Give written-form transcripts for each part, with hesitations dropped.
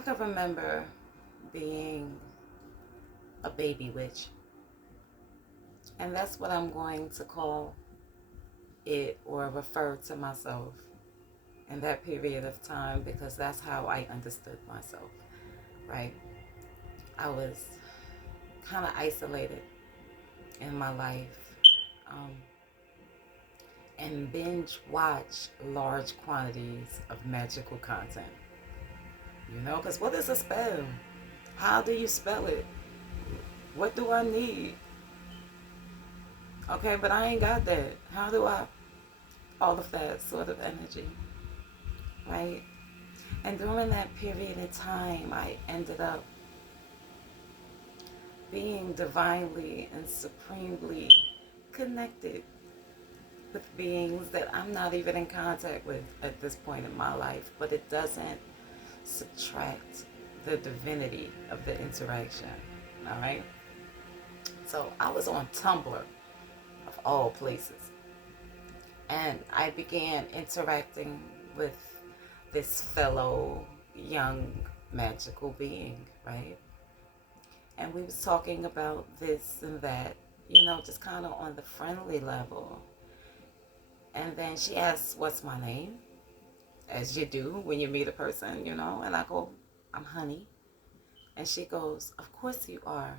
I can remember being a baby witch, and that's what I'm going to call it or refer to myself in that period of time because that's how I understood myself, right? I was kind of isolated in my life um, and binge watch large quantities of magical content, because what is a spell? How do you spell it? What do I need? Okay, but I ain't got that. How do I? All of that sort of energy, right? And during that period of time, I ended up being divinely and supremely connected with beings that I'm not even in contact with at this point in my life, but it doesn't subtract the divinity of the interaction. All right. So I was on Tumblr, of all places, and I began interacting with this fellow young magical being, right? And we was talking about this and that, just kind of on the friendly level. And then she asks, "What's my name?" As you do when you meet a person, and I go, "I'm Honey." And she goes, "Of course you are.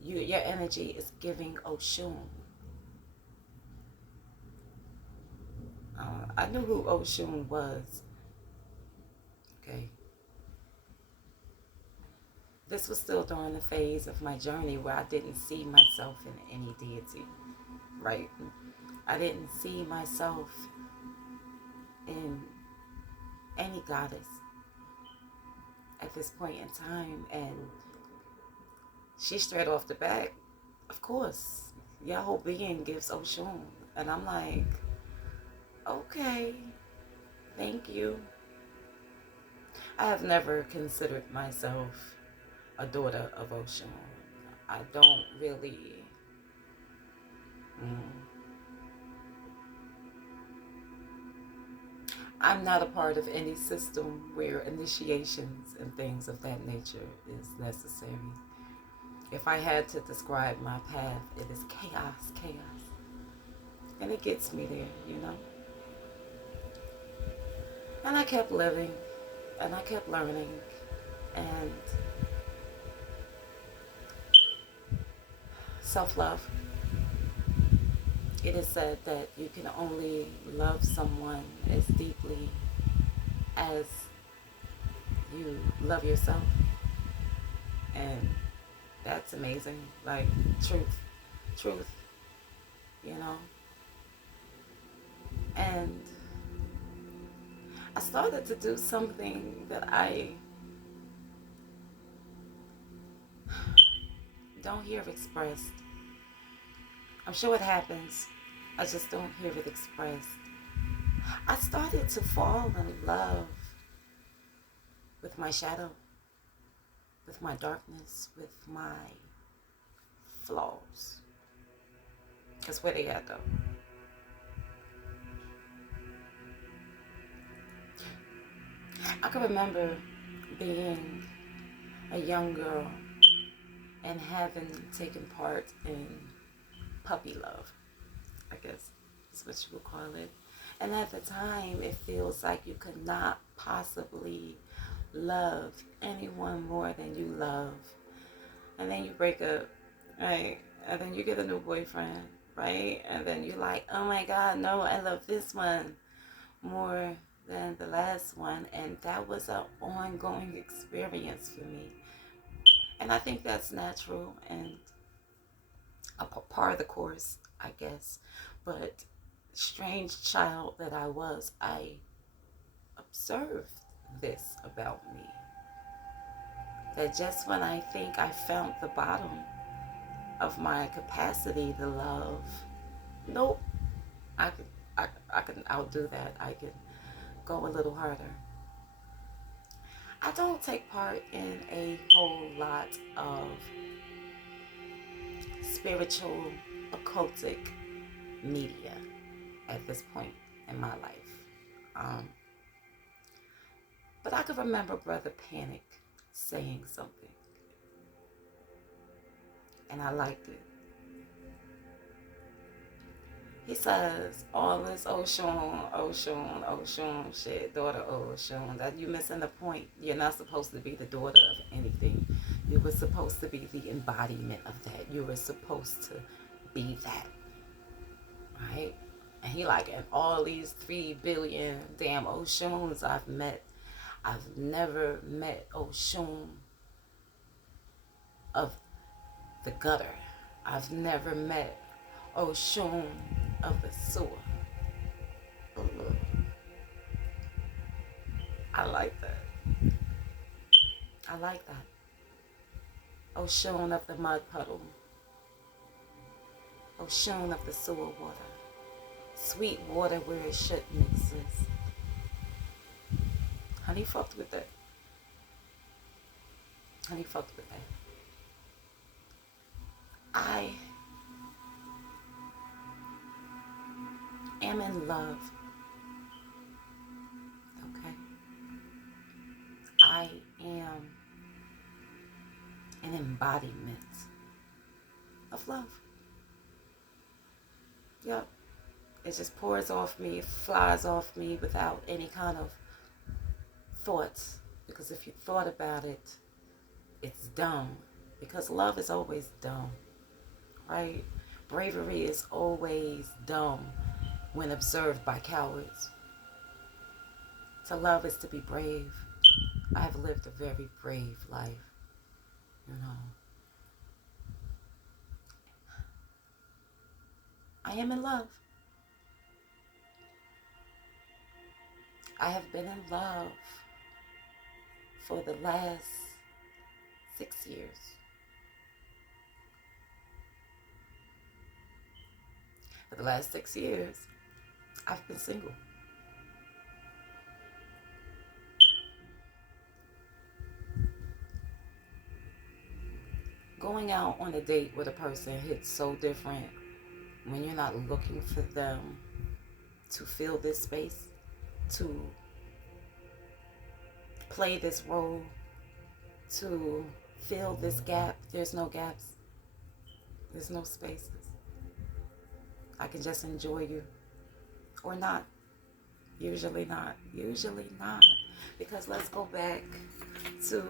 Your energy is giving Oshun." I knew who Oshun was. Okay. This was still during the phase of my journey where I didn't see myself in any deity, right? I didn't see myself in any goddess at this point in time. And she straight off the bat, of course, your whole being gives Oshun. And I'm like, okay, thank you. I have never considered myself a daughter of Oshun. I don't really. Mm, I'm not a part of any system where initiations and things of that nature is necessary. If I had to describe my path, it is chaos, chaos. And it gets me there. And I kept living, and I kept learning, and self-love. It is said that you can only love someone as deeply as you love yourself. And that's amazing. Like, truth, you know? And I started to do something that I don't hear expressed. I'm sure it happens. I just don't hear it expressed. I started to fall in love with my shadow, with my darkness, with my flaws. That's where they at, though. I can remember being a young girl and having taken part in puppy love, I guess is what you would call it. And at the time, it feels like you could not possibly love anyone more than you love. And then you break up, right? And then you get a new boyfriend, right? And then you're like, oh my God, no, I love this one more than the last one. And that was an ongoing experience for me. And I think that's natural and a part of the course, I guess. But strange child that I was, I observed this about me. That just when I think I found the bottom of my capacity to love, nope, I can I can outdo that. I can go a little harder. I don't take part in a whole lot of spiritual, occultic media at this point in my life. Um, but I can remember Brother Panic saying something, and I liked it. He says all this Oshun shit, daughter Oshun. That you missing the point. You're not supposed to be the daughter of anything. You were supposed to be the embodiment of that. You were supposed to be that, right? And he like, and all these 3 billion damn Oshuns I've met, I've never met Oshun of the gutter. I've never met Oshun of the sewer. I like that. I like that. Oshun of the mud puddle. Oshun of the sewer water. Sweet water where it shouldn't exist. Honey fucked with that. Honey fucked with that. I am in love. Okay? I am an embodiment of love. Yep. It just pours off me, flies off me without any kind of thoughts. Because if you thought about it, it's dumb. Because love is always dumb, right? Bravery is always dumb when observed by cowards. To love is to be brave. I have lived a very brave life, you know. I am in love. I have been in love for the last 6 years. For the last 6 years, I've been single. Going out on a date with a person hits so different when you're not looking for them to fill this space, to play this role, to fill this gap. There's no gaps. There's no spaces. I can just enjoy you. Or not. Usually not. Usually not. Because let's go back to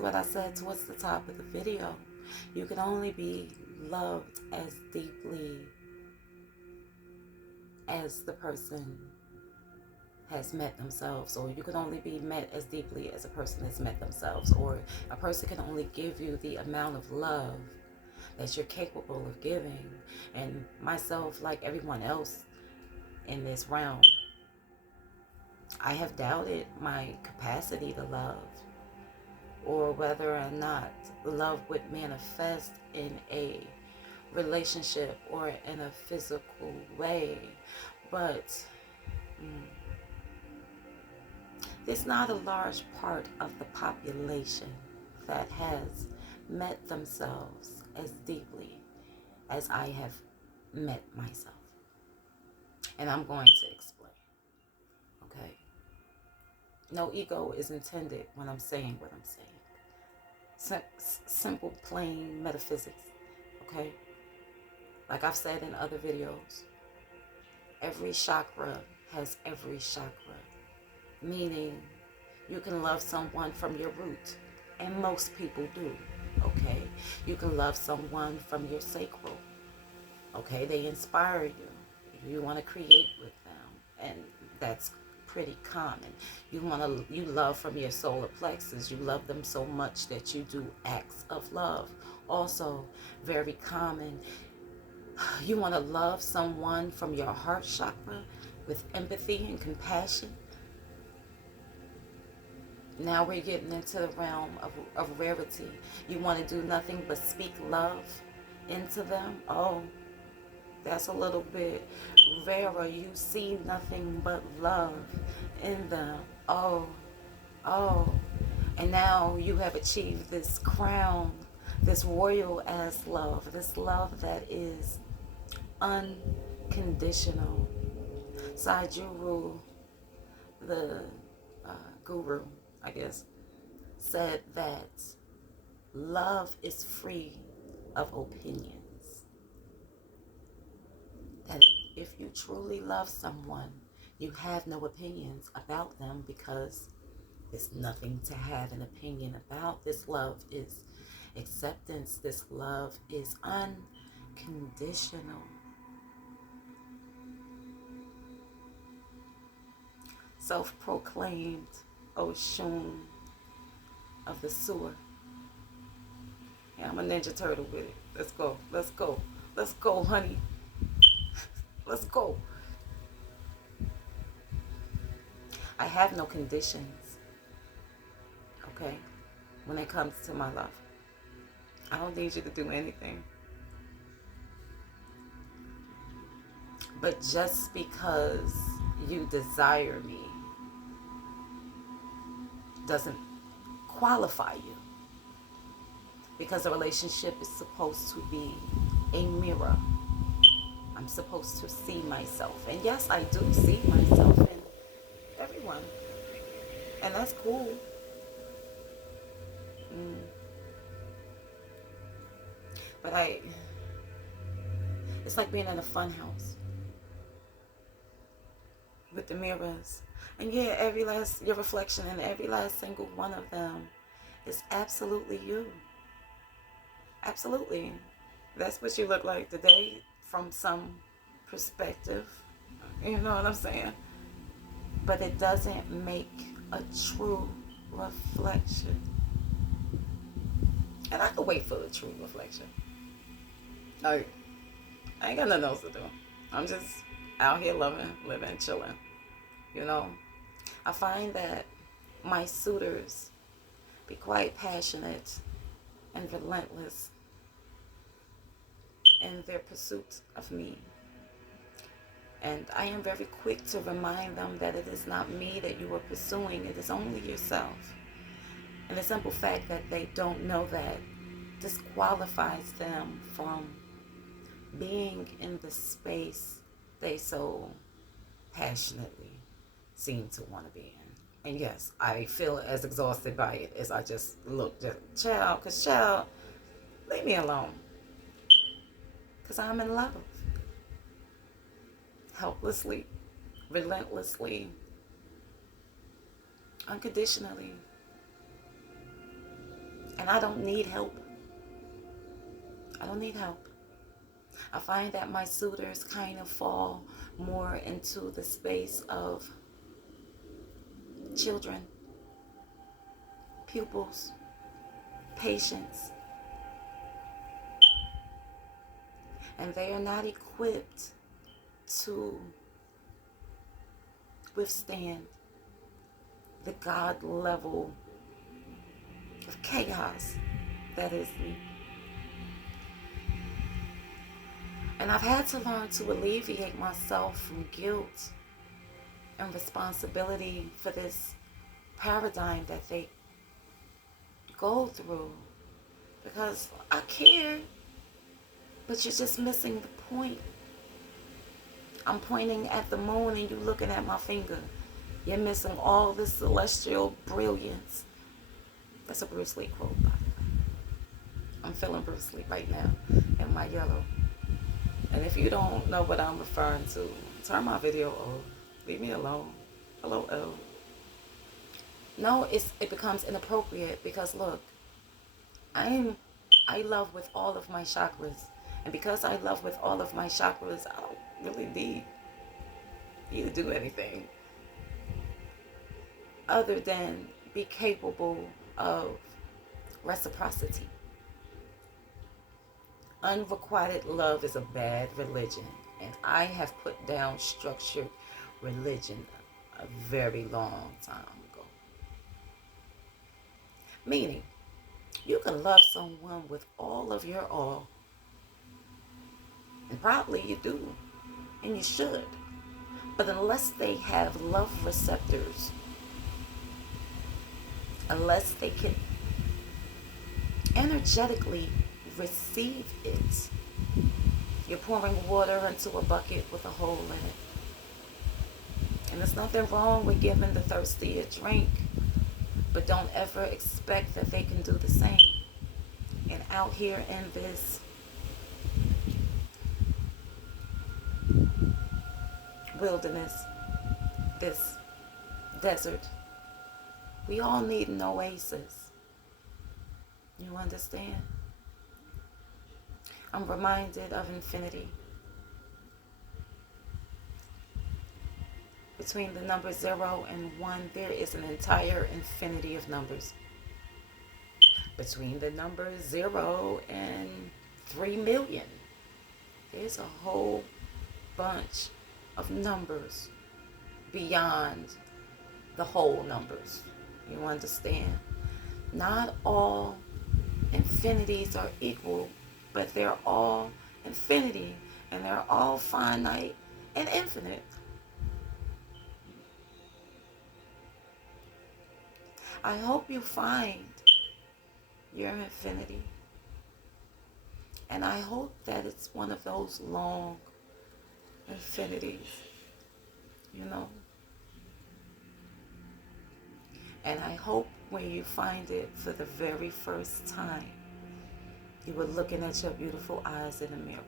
what I said towards the top of the video. You can only be loved as deeply as the person has met themselves, or you can only be met as deeply as a person has met themselves, or a person can only give you the amount of love that you're capable of giving. And myself, like everyone else in this realm, I have doubted my capacity to love, or whether or not love would manifest in a relationship or in a physical way. But there's not a large part of the population that has met themselves as deeply as I have met myself. And I'm going to explain. Okay? No ego is intended when I'm saying what I'm saying. Simple, plain metaphysics. Okay? Like I've said in other videos, every chakra has every chakra. Meaning, you can love someone from your root. And most people do. Okay? You can love someone from your sacral. Okay? They inspire you. You want to create with them. And that's pretty common. You love from your solar plexus. You love them so much that you do acts of love. Also, very common. You want to love someone from your heart chakra with empathy and compassion. Now we're getting into the realm of rarity. You want to do nothing but speak love into them. Oh, that's a little bit rarer. You see nothing but love in them. Oh. And now you have achieved this crown, this royal ass love, this love that is unconditional. Sadhguru, the guru, I guess, said that love is free of opinions. That if you truly love someone, you have no opinions about them because there's nothing to have an opinion about. This love is acceptance. This love is unconditional. Self-proclaimed Oshun of the sewer. Yeah, I'm a Ninja Turtle with it. Let's go. Let's go. Let's go, honey. Let's go. I have no conditions, okay, when it comes to my love. I don't need you to do anything. But just because you desire me doesn't qualify you. Because a relationship is supposed to be a mirror. I'm supposed to see myself. And yes, I do see myself in everyone. And that's cool. But it's like being in a fun house with the mirrors. And yeah, your reflection in every last single one of them is absolutely you. Absolutely. That's what you look like today from some perspective. You know what I'm saying? But it doesn't make a true reflection. And I can wait for the true reflection. Like, I ain't got nothing else to do. I'm just out here living, chilling. You know? I find that my suitors be quite passionate and relentless in their pursuit of me. And I am very quick to remind them that it is not me that you are pursuing, it is only yourself. And the simple fact that they don't know that disqualifies them from being in the space they so passionately seem to want to be in. And yes, I feel as exhausted by it as I just looked at child, because child, leave me alone. Because I'm in love. Helplessly, relentlessly, unconditionally. And I don't need help. I don't need help. I find that my suitors kind of fall more into the space of children, pupils, patience. And they are not equipped to withstand the God level of chaos that is me. And I've had to learn to alleviate myself from guilt and responsibility for this paradigm that they go through. Because I care, but you're just missing the point. I'm pointing at the moon and you looking at my finger. You're missing all this celestial brilliance. That's a Bruce Lee quote, by the way. I'm feeling Bruce Lee right now in my yellow. And if you don't know what I'm referring to, turn my video off. Leave me alone. Hello, L. No, it becomes inappropriate because look, I love with all of my chakras. And because I love with all of my chakras, I don't really need you to do anything other than be capable of reciprocity. Unrequited love is a bad religion, and I have put down structured religion a very long time ago. Meaning, you can love someone with all of your all, and probably you do, and you should. But unless they have love receptors, unless they can energetically receive it, you're pouring water into a bucket with a hole in it. And there's nothing wrong with giving the thirsty a drink, but don't ever expect that they can do the same. And out here in this wilderness, this desert, we all need an oasis. You understand? I'm reminded of infinity. Between the number 0 and 1, there is an entire infinity of numbers. Between the number 0 and 3 million, there's a whole bunch of numbers beyond the whole numbers. You understand? Not all infinities are equal, but they're all infinity, and they're all finite and infinite. I hope you find your infinity. And I hope that it's one of those long infinities, you know. And I hope when you find it for the very first time, you were looking at your beautiful eyes in the mirror.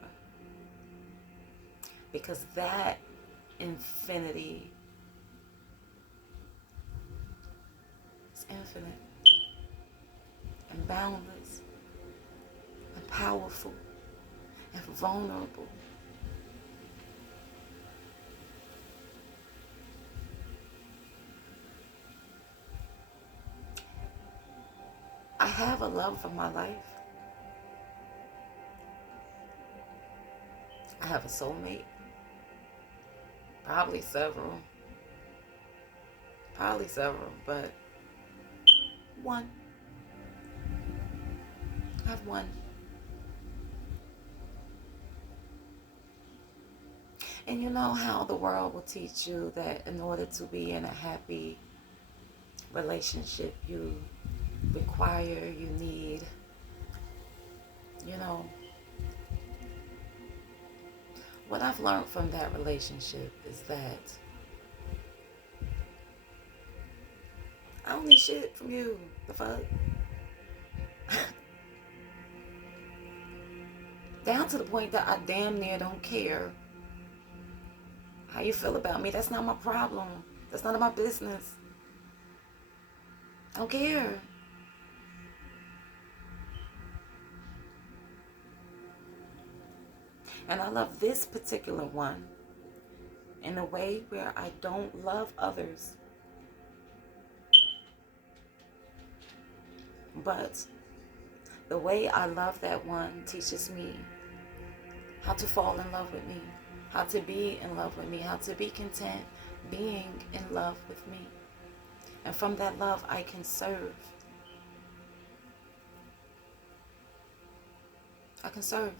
Because that infinity is infinite and boundless and powerful and vulnerable. I have a love of my life. I have a soulmate. Probably several, but one. I have one. And you know how the world will teach you that in order to be in a happy relationship, you require, you need, you know. What I've learned from that relationship is that I don't need shit from you. The fuck? Down to the point that I damn near don't care how you feel about me. That's not my problem. That's none of my business. I don't care. And I love this particular one in a way where I don't love others. But the way I love that one teaches me how to fall in love with me, how to be in love with me, how to be content being in love with me. And from that love, I can serve. I can serve.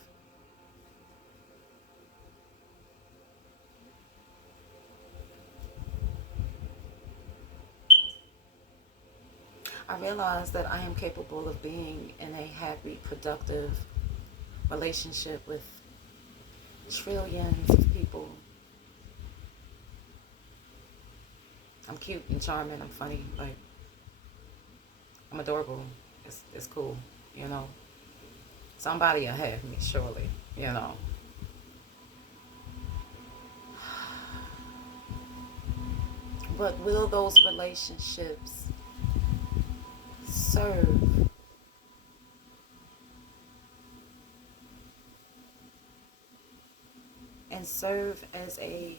I realize that I am capable of being in a happy, productive relationship with trillions of people. I'm cute and charming. I'm funny. Like, I'm adorable. It's cool, you know. Somebody will have me, surely, you know. But will those relationships serve and serve as a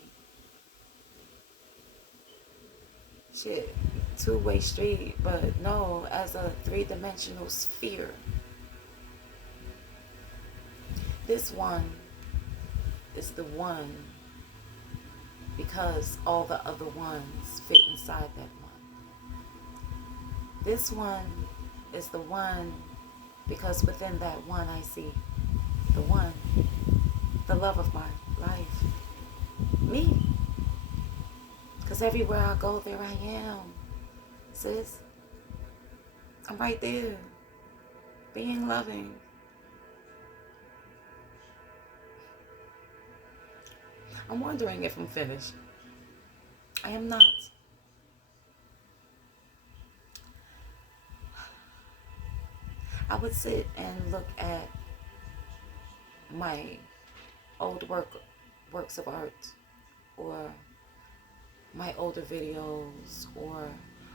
two-way street, but no, as a three-dimensional sphere? This one is the one because all the other ones fit inside that one. This one is the one because within that one I see the one, the love of my life, me. Because everywhere I go, there I am, sis. I'm right there, being loving. I'm wondering if I'm finished. I am not. I would sit and look at my old works of art, or my older videos, or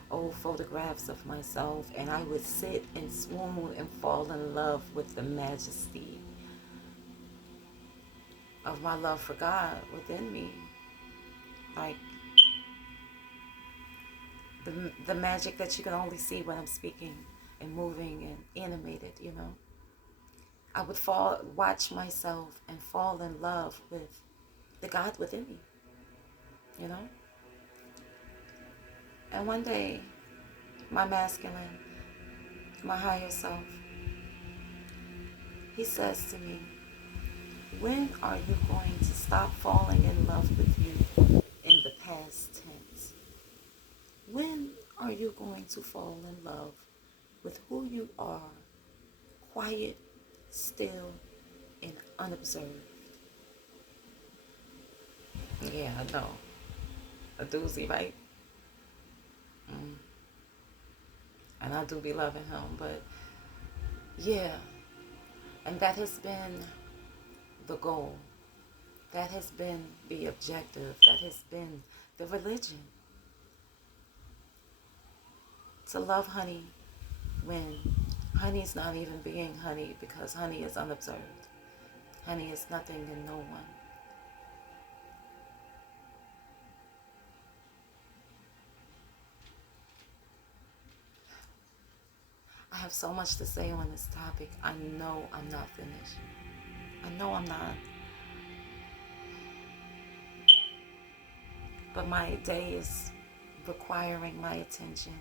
old photographs of myself, and I would sit and swoon and fall in love with the majesty of my love for God within me. Like the magic that you can only see when I'm speaking and moving and animated. I would watch myself and fall in love with the God within me. And one day, my masculine, my higher self, he says to me, when are you going to stop falling in love with you in the past tense? When are you going to fall in love with who you are, quiet, still, and unobserved? Yeah, I know. A doozy, right? And I do be loving him, but yeah. And that has been the goal. That has been the objective. That has been the religion. To love honey when honey's not even being honey, because honey is unobserved. Honey is nothing and no one. I have so much to say on this topic. I know I'm not finished. I know I'm not. But my day is requiring my attention.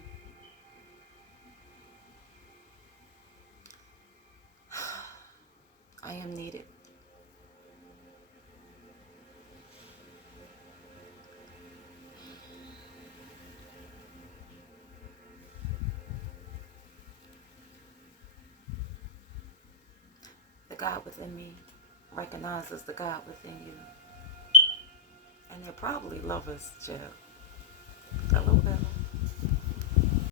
I am needed. The God within me recognizes the God within you. And they're probably lovers, Jeff. Hello there.